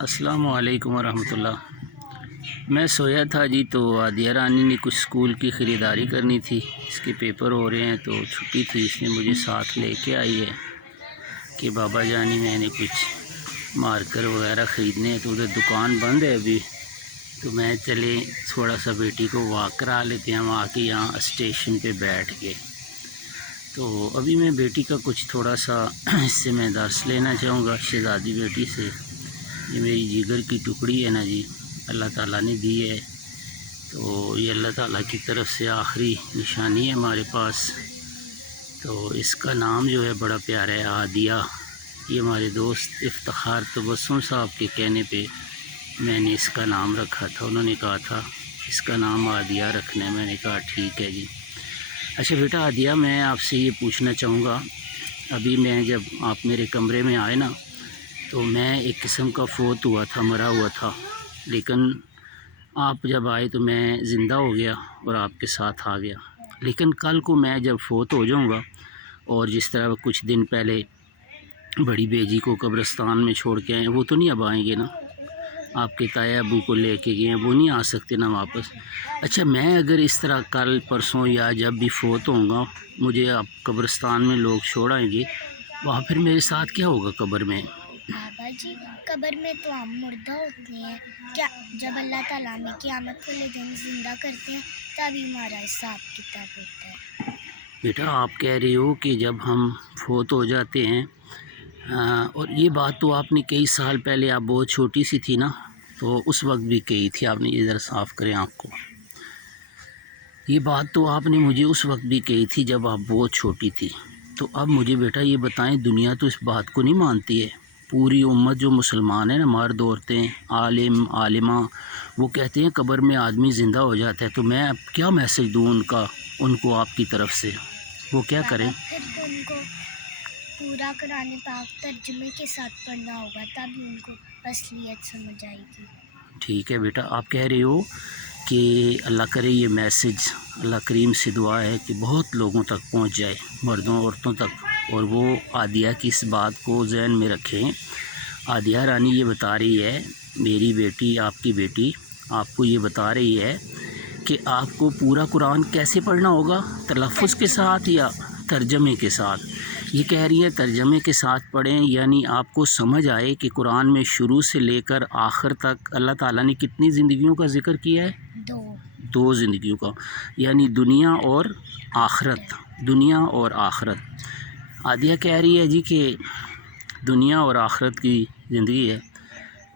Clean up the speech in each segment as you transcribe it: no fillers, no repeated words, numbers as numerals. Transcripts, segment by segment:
السلام علیکم ورحمۃ اللہ۔ میں سویا تھا جی، تو عادیہ رانی نے کچھ اسکول کی خریداری کرنی تھی، اس کے پیپر ہو رہے ہیں تو چھٹی تھی، اس نے مجھے ساتھ لے کے آئی ہے کہ بابا جانی میں نے کچھ مارکر وغیرہ خریدنے ہیں، تو ادھر دکان بند ہے ابھی، تو میں چلے تھوڑا سا بیٹی کو واک کرا لیتے ہیں وہاں کے یہاں اسٹیشن پہ بیٹھ کے۔ تو ابھی میں بیٹی کا کچھ تھوڑا سا اس سے میں درس لینا چاہوں گا، شہزادی بیٹی سے۔ یہ میری جگر کی ٹکڑی ہے نا جی، اللہ تعالیٰ نے دی ہے، تو یہ اللہ تعالیٰ کی طرف سے آخری نشانی ہے ہمارے پاس۔ تو اس کا نام جو ہے بڑا پیارا ہے، عادیہ۔ یہ ہمارے دوست افتخار تبسم صاحب کے کہنے پہ میں نے اس کا نام رکھا تھا، انہوں نے کہا تھا اس کا نام عادیہ رکھنا ہے، میں نے کہا ٹھیک ہے جی۔ اچھا بیٹا عادیہ، میں آپ سے یہ پوچھنا چاہوں گا، ابھی میں جب آپ میرے کمرے میں آئے نا، تو میں ایک قسم کا فوت ہوا تھا، مرا ہوا تھا، لیکن آپ جب آئے تو میں زندہ ہو گیا اور آپ کے ساتھ آ گیا۔ لیکن کل کو میں جب فوت ہو جاؤں گا، اور جس طرح کچھ دن پہلے بڑی بیجی کو قبرستان میں چھوڑ کے آئے، وہ تو نہیں اب آئیں گے نا، آپ کے تایا ابو کو لے کے گئے ہیں، وہ نہیں آ سکتے نا واپس۔ اچھا، میں اگر اس طرح کل پرسوں یا جب بھی فوت ہوں گا، مجھے آپ قبرستان میں لوگ چھوڑ آئیں گے، وہاں پھر میرے ساتھ کیا ہوگا قبر میں؟ بابا جی، قبر میں تو ہم مردہ ہوتے ہیں، کیا جب اللہ تعالیٰ نے قیامت والے دن زندہ کرتے ہیں تبھی ہمارا حساب کتاب ہوتا ہے۔ بیٹا آپ کہہ رہے ہو کہ جب ہم فوت ہو جاتے ہیں، اور یہ بات تو آپ نے کئی سال پہلے، آپ بہت چھوٹی سی تھی نا، تو اس وقت بھی کہی تھی آپ نے، یہ ذرا صاف کریں آنکھ کو، یہ بات تو آپ نے مجھے اس وقت بھی کہی تھی جب آپ بہت چھوٹی تھی۔ تو اب مجھے بیٹا یہ بتائیں، دنیا تو اس بات کو نہیں مانتی ہے، پوری امت جو مسلمان ہیں نا، مرد عورتیں عالم عالمہ، وہ کہتے ہیں قبر میں آدمی زندہ ہو جاتا ہے، تو میں اب کیا میسج دوں ان کو آپ کی طرف سے، وہ کیا کریں؟ پھر تو ان کو پورا قرآن پاک ترجمے کے ساتھ پڑھنا ہوگا، تبھی ان کو اصلیت سمجھ آئے گی۔ ٹھیک ہے بیٹا، آپ کہہ رہے ہو کہ اللہ کرے یہ میسج، اللہ کریم سے دعا ہے کہ بہت لوگوں تک پہنچ جائے، مردوں عورتوں تک، اور وہ عادیہ کی اس بات کو ذہن میں رکھیں۔ عادیہ رانی یہ بتا رہی ہے، میری بیٹی، آپ کی بیٹی آپ کو یہ بتا رہی ہے کہ آپ کو پورا قرآن کیسے پڑھنا ہوگا، تلفظ کے ساتھ یا ترجمے کے ساتھ؟ یہ کہہ رہی ہے ترجمے کے ساتھ پڑھیں، یعنی آپ کو سمجھ آئے کہ قرآن میں شروع سے لے کر آخر تک اللہ تعالیٰ نے کتنی زندگیوں کا ذکر کیا ہے؟ دو زندگیوں کا، یعنی دنیا اور آخرت، دنیا اور آخرت۔ عادیہ کہہ رہی ہے جی کہ دنیا اور آخرت کی زندگی ہے۔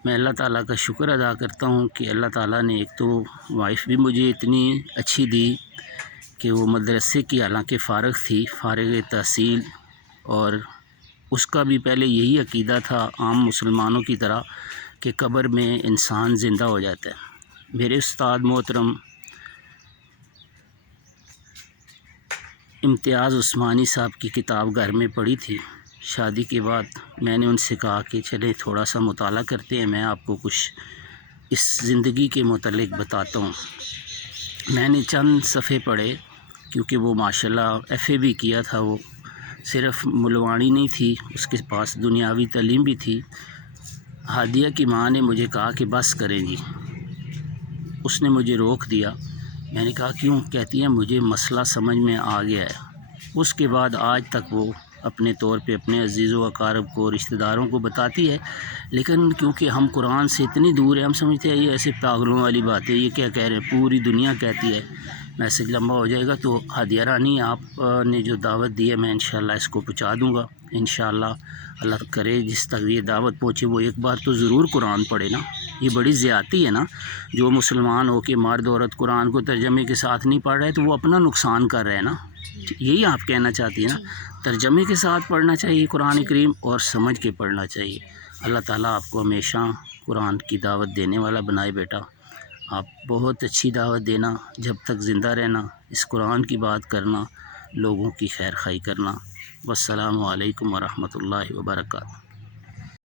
میں اللہ تعالیٰ کا شکر ادا کرتا ہوں کہ اللہ تعالیٰ نے ایک تو وائف بھی مجھے اتنی اچھی دی کہ وہ مدرسے کی حالانکہ فارغ تھی، فارغ تحصیل، اور اس کا بھی پہلے یہی عقیدہ تھا عام مسلمانوں کی طرح کہ قبر میں انسان زندہ ہو جاتا ہے۔ میرے استاد محترم امتیاز عثمانی صاحب کی کتاب گھر میں پڑھی تھی، شادی کے بعد میں نے ان سے کہا کہ چلیں تھوڑا سا مطالعہ کرتے ہیں، میں آپ کو کچھ اس زندگی کے متعلق بتاتا ہوں۔ میں نے چند صفحے پڑھے، کیونکہ وہ ماشاءاللہ ایف اے بھی کیا تھا، وہ صرف ملوانی نہیں تھی، اس کے پاس دنیاوی تعلیم بھی تھی۔ عادیہ کی ماں نے مجھے کہا کہ بس کریں جی، اس نے مجھے روک دیا۔ میں نے کہا کیوں؟ کہتی ہیں مجھے مسئلہ سمجھ میں آ گیا ہے۔ اس کے بعد آج تک وہ اپنے طور پہ اپنے عزیز و اقارب کو، رشتہ داروں کو بتاتی ہے، لیکن کیونکہ ہم قرآن سے اتنی دور ہیں، ہم سمجھتے ہیں یہ ایسے پاگلوں والی بات ہے، یہ کیا کہہ رہے ہیں، پوری دنیا کہتی ہے، میسج لمبا ہو جائے گا۔ تو عادیہ رانی، آپ نے جو دعوت دی ہے، میں انشاءاللہ اس کو پہنچا دوں گا انشاءاللہ۔ اللہ کرے جس تک یہ دعوت پہنچے وہ ایک بار تو ضرور قرآن پڑھے نا، یہ بڑی زیادتی ہے نا، جو مسلمان ہو کے مرد عورت قرآن کو ترجمے کے ساتھ نہیں پڑھ رہے تو وہ اپنا نقصان کر رہے ہیں نا، یہی آپ کہنا چاہتی ہیں نا؟ ترجمے کے ساتھ پڑھنا چاہیے قرآن کریم، اور سمجھ کے پڑھنا چاہیے۔ اللہ تعالیٰ آپ کو ہمیشہ قرآن کی دعوت دینے والا بنائے بیٹا، آپ بہت اچھی دعوت دینا، جب تک زندہ رہنا، اس قرآن کی بات کرنا، لوگوں کی خیر خواہی کرنا۔ والسلام علیکم ورحمۃ اللہ وبرکاتہ۔